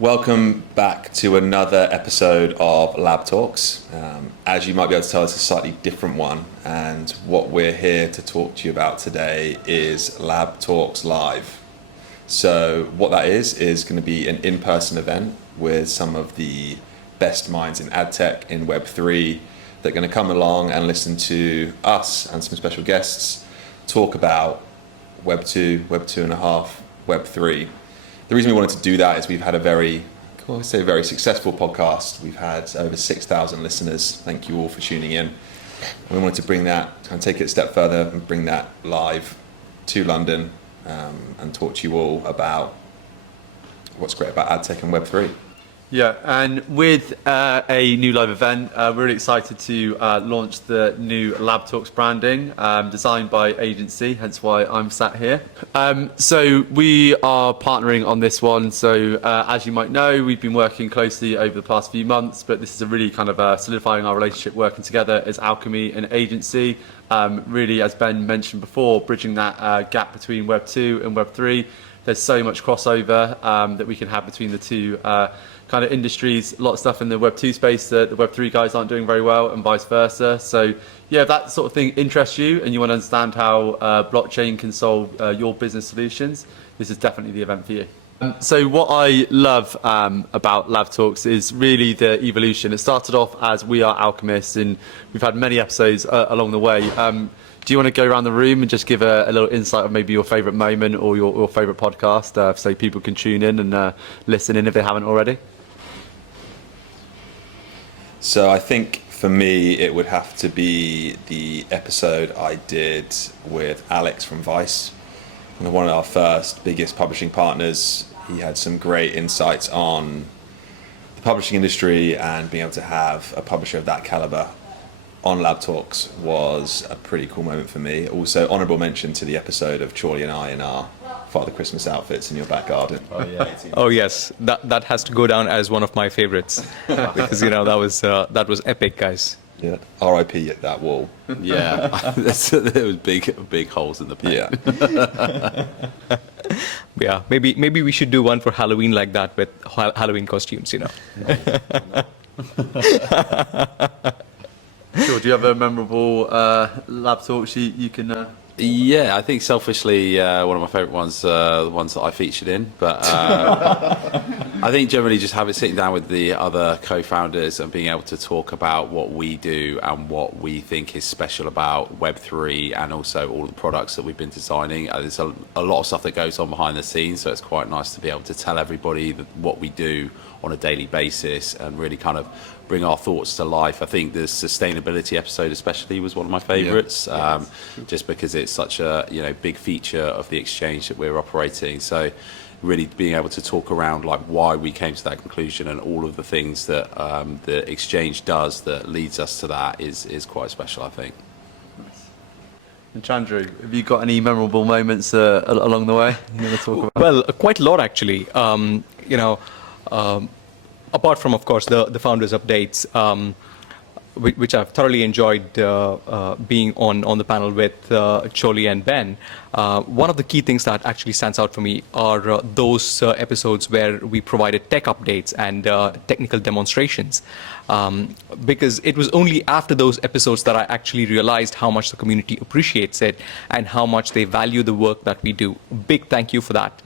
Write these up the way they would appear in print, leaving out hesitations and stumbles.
Welcome back to another episode of LabTalks. As you might be able to tell, it's a slightly different one, and what we're here to talk to you about today is LabTalks Live. So what that is going to be an in-person event with some of the best minds in AdTech and Web3 that are going to come along and listen to us and some special guests talk about Web 2, Web 2.5, Web 3. The reason we wanted to do that is we've had a very successful podcast. We've had over 6,000 listeners. Thank you all for tuning in. We wanted to bring that and take it a step further and bring that live to London and talk to you all about what's great about AdTech and Web 3. Yeah, and with a new live event, we're really excited to launch the new LabTalks branding, designed by agency, hence why I'm sat here. So we are partnering on this one. So as you might know, we've been working closely over the past few months, but this is a really kind of solidifying our relationship, working together as Alchemy and agency. Really, as Ben mentioned before, bridging that gap between Web 2 and Web 3. There's so much crossover that we can have between the two kind of industries, a lot of stuff in the Web 2 space that the Web 3 guys aren't doing very well, and vice versa. So yeah, if that sort of thing interests you and you want to understand how blockchain can solve your business solutions, this is definitely the event for you. So what I love about LabTalks is really the evolution. It started off as We Are Alchemists, and we've had many episodes along the way. Do you want to go around the room and just give a little insight of maybe your favourite moment or your favourite podcast so people can tune in and listen in if they haven't already? So I think for me, it would have to be the episode I did with Alex from Vice, one of our first biggest publishing partners. He had some great insights on the publishing industry, and being able to have a publisher of that caliber on LabTalks was a pretty cool moment for me. Also, honourable mention to the episode of Chorley and I in our Father Christmas outfits in your back garden. Oh yeah. Oh yes, that has to go down as one of my favorites because that was epic, guys. Yeah. R.I.P. at that wall. Yeah, there was big holes in the paint. Yeah. Yeah. Maybe we should do one for Halloween like that with Halloween costumes. Sure. Do you have a memorable LabTalks you can? Yeah, I think selfishly one of my favourite ones, the ones that I featured in. But I think generally just sitting down with the other co-founders and being able to talk about what we do and what we think is special about Web3 and also all the products that we've been designing. There's a lot of stuff that goes on behind the scenes, so it's quite nice to be able to tell everybody what we do on a daily basis and really kind of bring our thoughts to life. I think the sustainability episode especially was one of my favourites, just because it's such a big feature of the exchange that we're operating. So really being able to talk around like why we came to that conclusion and all of the things that the exchange does that leads us to that is quite special, I think. And Chandru, have you got any memorable moments along the way you want to talk about? Well, quite a lot actually. Apart from, of course, the founders' updates, which I've thoroughly enjoyed being on the panel with Choli and Ben. One of the key things that actually stands out for me are those episodes where we provided tech updates and technical demonstrations. Because it was only after those episodes that I actually realized how much the community appreciates it and how much they value the work that we do. Big thank you for that.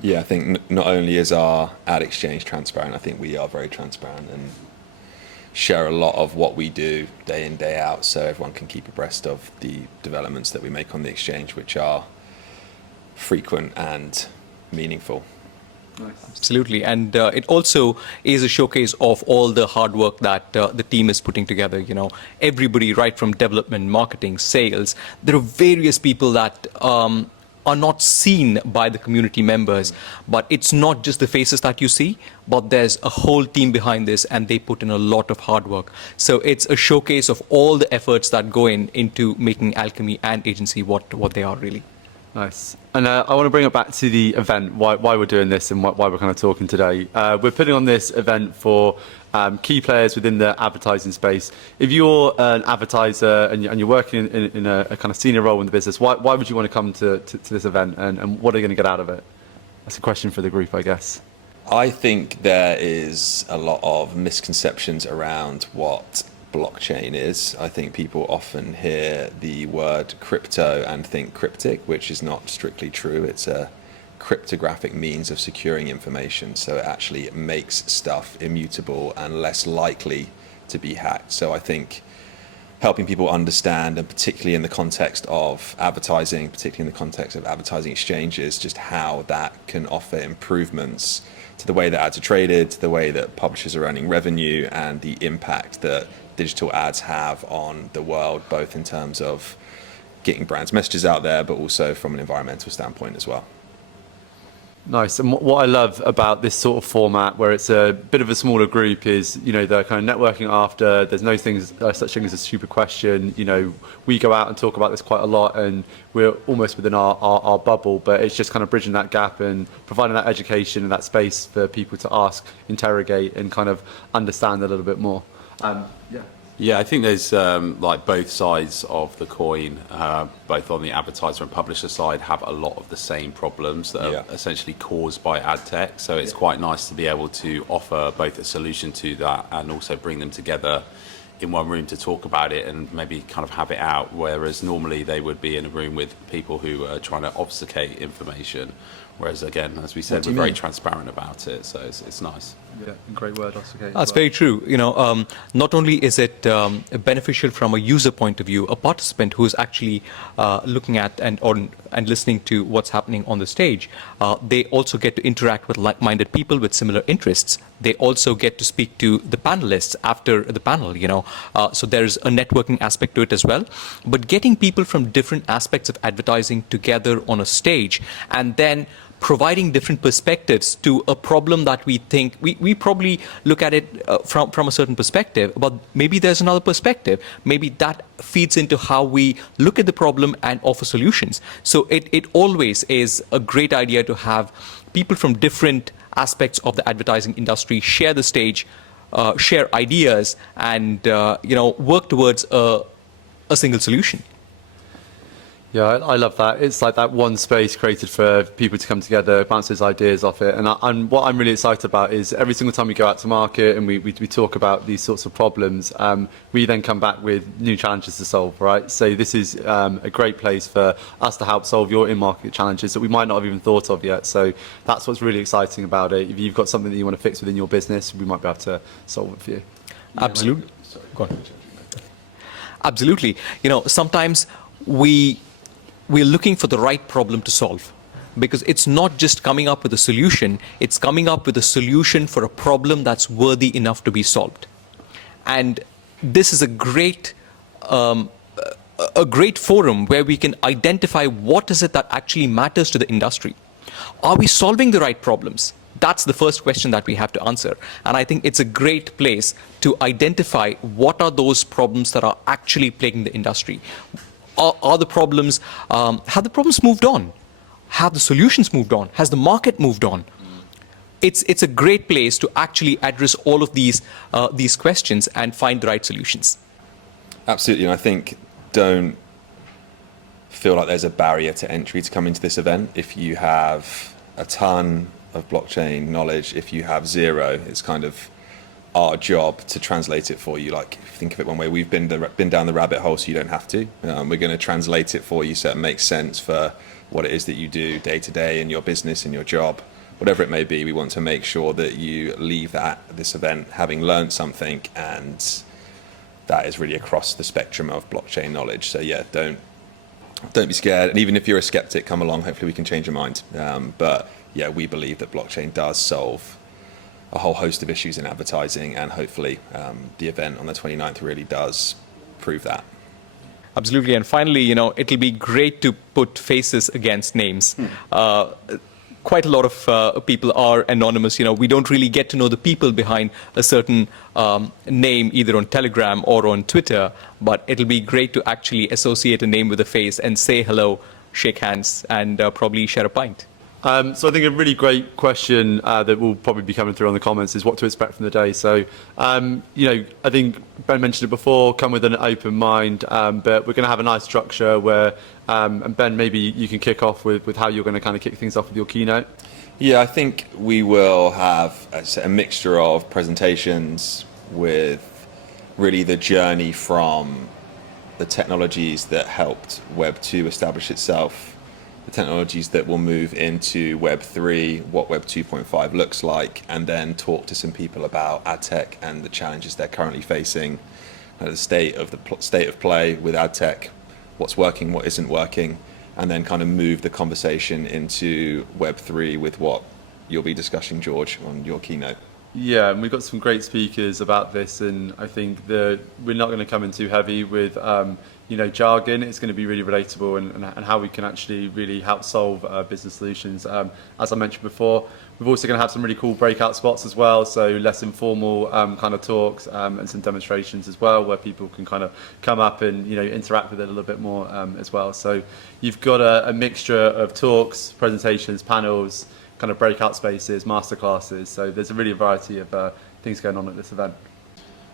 Yeah, I think not only is our ad exchange transparent, I think we are very transparent and share a lot of what we do day in, day out, so everyone can keep abreast of the developments that we make on the exchange, which are frequent and meaningful. Nice. Absolutely, and it also is a showcase of all the hard work that the team is putting together. Everybody, right from development, marketing, sales, there are various people that are not seen by the community members, but it's not just the faces that you see, but there's a whole team behind this and they put in a lot of hard work. So it's a showcase of all the efforts that go into making Alchemy and agency what they are really. Nice. And I want to bring it back to the event, why we're doing this and why we're kind of talking today. We're putting on this event for key players within the advertising space. If you're an advertiser and you're working in a kind of senior role in the business, why would you want to come to this event and what are you going to get out of it? That's a question for the group, I guess. I think there is a lot of misconceptions around what blockchain is. I think people often hear the word crypto and think cryptic, which is not strictly true. It's a cryptographic means of securing information, so it actually makes stuff immutable and less likely to be hacked. So I think helping people understand, and particularly in the context of advertising, particularly in the context of advertising exchanges, just how that can offer improvements to the way that ads are traded, to the way that publishers are earning revenue, and the impact that digital ads have on the world, both in terms of getting brands' messages out there, but also from an environmental standpoint as well. Nice. And what I love about this sort of format, where it's a bit of a smaller group, is, you know, they're kind of networking after. There's no such thing as a stupid question. You know, we go out and talk about this quite a lot, and we're almost within our bubble. But it's just kind of bridging that gap and providing that education and that space for people to ask, interrogate, and kind of understand a little bit more. Yeah. Yeah, I think there's like both sides of the coin, both on the advertiser and publisher side, have a lot of the same problems that are essentially caused by ad tech. So it's quite nice to be able to offer both a solution to that and also bring them together in one room to talk about it and maybe kind of have it out, whereas normally they would be in a room with people who are trying to obfuscate information. Whereas, again, as we said, we're very transparent about it, so it's nice. Yeah, great word, obfuscate. That's very true. You know, not only is it beneficial from a user point of view, a participant who is actually looking at and listening to what's happening on the stage, they also get to interact with like-minded people with similar interests. They also get to speak to the panelists after the panel, you know. So there's a networking aspect to it as well. But getting people from different aspects of advertising together on a stage and then providing different perspectives to a problem that we think, we probably look at it from a certain perspective, but maybe there's another perspective. Maybe that feeds into how we look at the problem and offer solutions. So it always is a great idea to have people from different aspects of the advertising industry share the stage, share ideas, and you know, work towards a single solution. Yeah, I love that. It's like that one space created for people to come together, bounce those ideas off it. And what I'm really excited about is every single time we go out to market and we talk about these sorts of problems, we then come back with new challenges to solve, right? So this is a great place for us to help solve your in-market challenges that we might not have even thought of yet. So that's what's really exciting about it. If you've got something that you want to fix within your business, we might be able to solve it for you. Absolutely. Sorry, go on. Absolutely. You know, sometimes we're looking for the right problem to solve, because it's not just coming up with a solution, it's coming up with a solution for a problem that's worthy enough to be solved. And this is a great forum where we can identify what is it that actually matters to the industry. Are we solving the right problems? That's the first question that we have to answer. And I think it's a great place to identify what are those problems that are actually plaguing the industry. Are the problems, have the problems moved on? Have the solutions moved on? Has the market moved on? It's a great place to actually address all of these questions and find the right solutions. Absolutely, and I think don't feel like there's a barrier to entry to come into this event. If you have a ton of blockchain knowledge, if you have zero, it's kind of our job to translate it for you. Like, think of it one way, we've been down the rabbit hole, so you don't have to. We're going to translate it for you so it makes sense for what it is that you do day to day in your business, in your job, whatever it may be. We want to make sure that you leave this event having learned something, and that is really across the spectrum of blockchain knowledge. So yeah, don't be scared. And even if you're a skeptic, come along. Hopefully we can change your mind. But yeah, we believe that blockchain does solve a whole host of issues in advertising, and hopefully the event on the 29th really does prove that. Absolutely. And finally, you know, it'll be great to put faces against names. Quite a lot of people are anonymous. You know, we don't really get to know the people behind a certain name, either on Telegram or on Twitter, but it'll be great to actually associate a name with a face and say hello, shake hands, and probably share a pint. So I think a really great question that will probably be coming through on the comments is what to expect from the day. So, you know, I think Ben mentioned it before, come with an open mind, but we're going to have a nice structure where, and Ben, maybe you can kick off with how you're going to kind of kick things off with your keynote. Yeah, I think we will have a mixture of presentations with really the journey from the technologies that helped Web 2 establish itself, the technologies that will move into Web 3, what Web 2.5 looks like, and then talk to some people about AdTech and the challenges they're currently facing, the state of play with AdTech, what's working, what isn't working, and then kind of move the conversation into Web 3 with what you'll be discussing, George, on your keynote. Yeah, and we've got some great speakers about this, and I think we're not going to come in too heavy with jargon. It's going to be really relatable and how we can actually really help solve business solutions. As I mentioned before, we're also going to have some really cool breakout spots as well, so less informal kind of talks and some demonstrations as well, where people can kind of come up and interact with it a little bit more as well. So you've got a mixture of talks, presentations, panels, kind of breakout spaces, masterclasses. So there's a really variety of things going on at this event.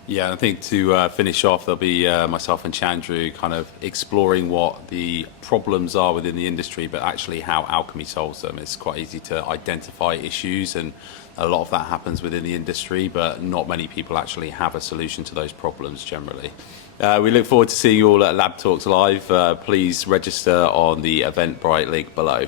Yeah, I think to finish off, there'll be myself and Chandru kind of exploring what the problems are within the industry, but actually how Alchemy solves them. It's quite easy to identify issues, and a lot of that happens within the industry, but not many people actually have a solution to those problems generally. We look forward to seeing you all at LabTalks Live. Please register on the Eventbrite link below.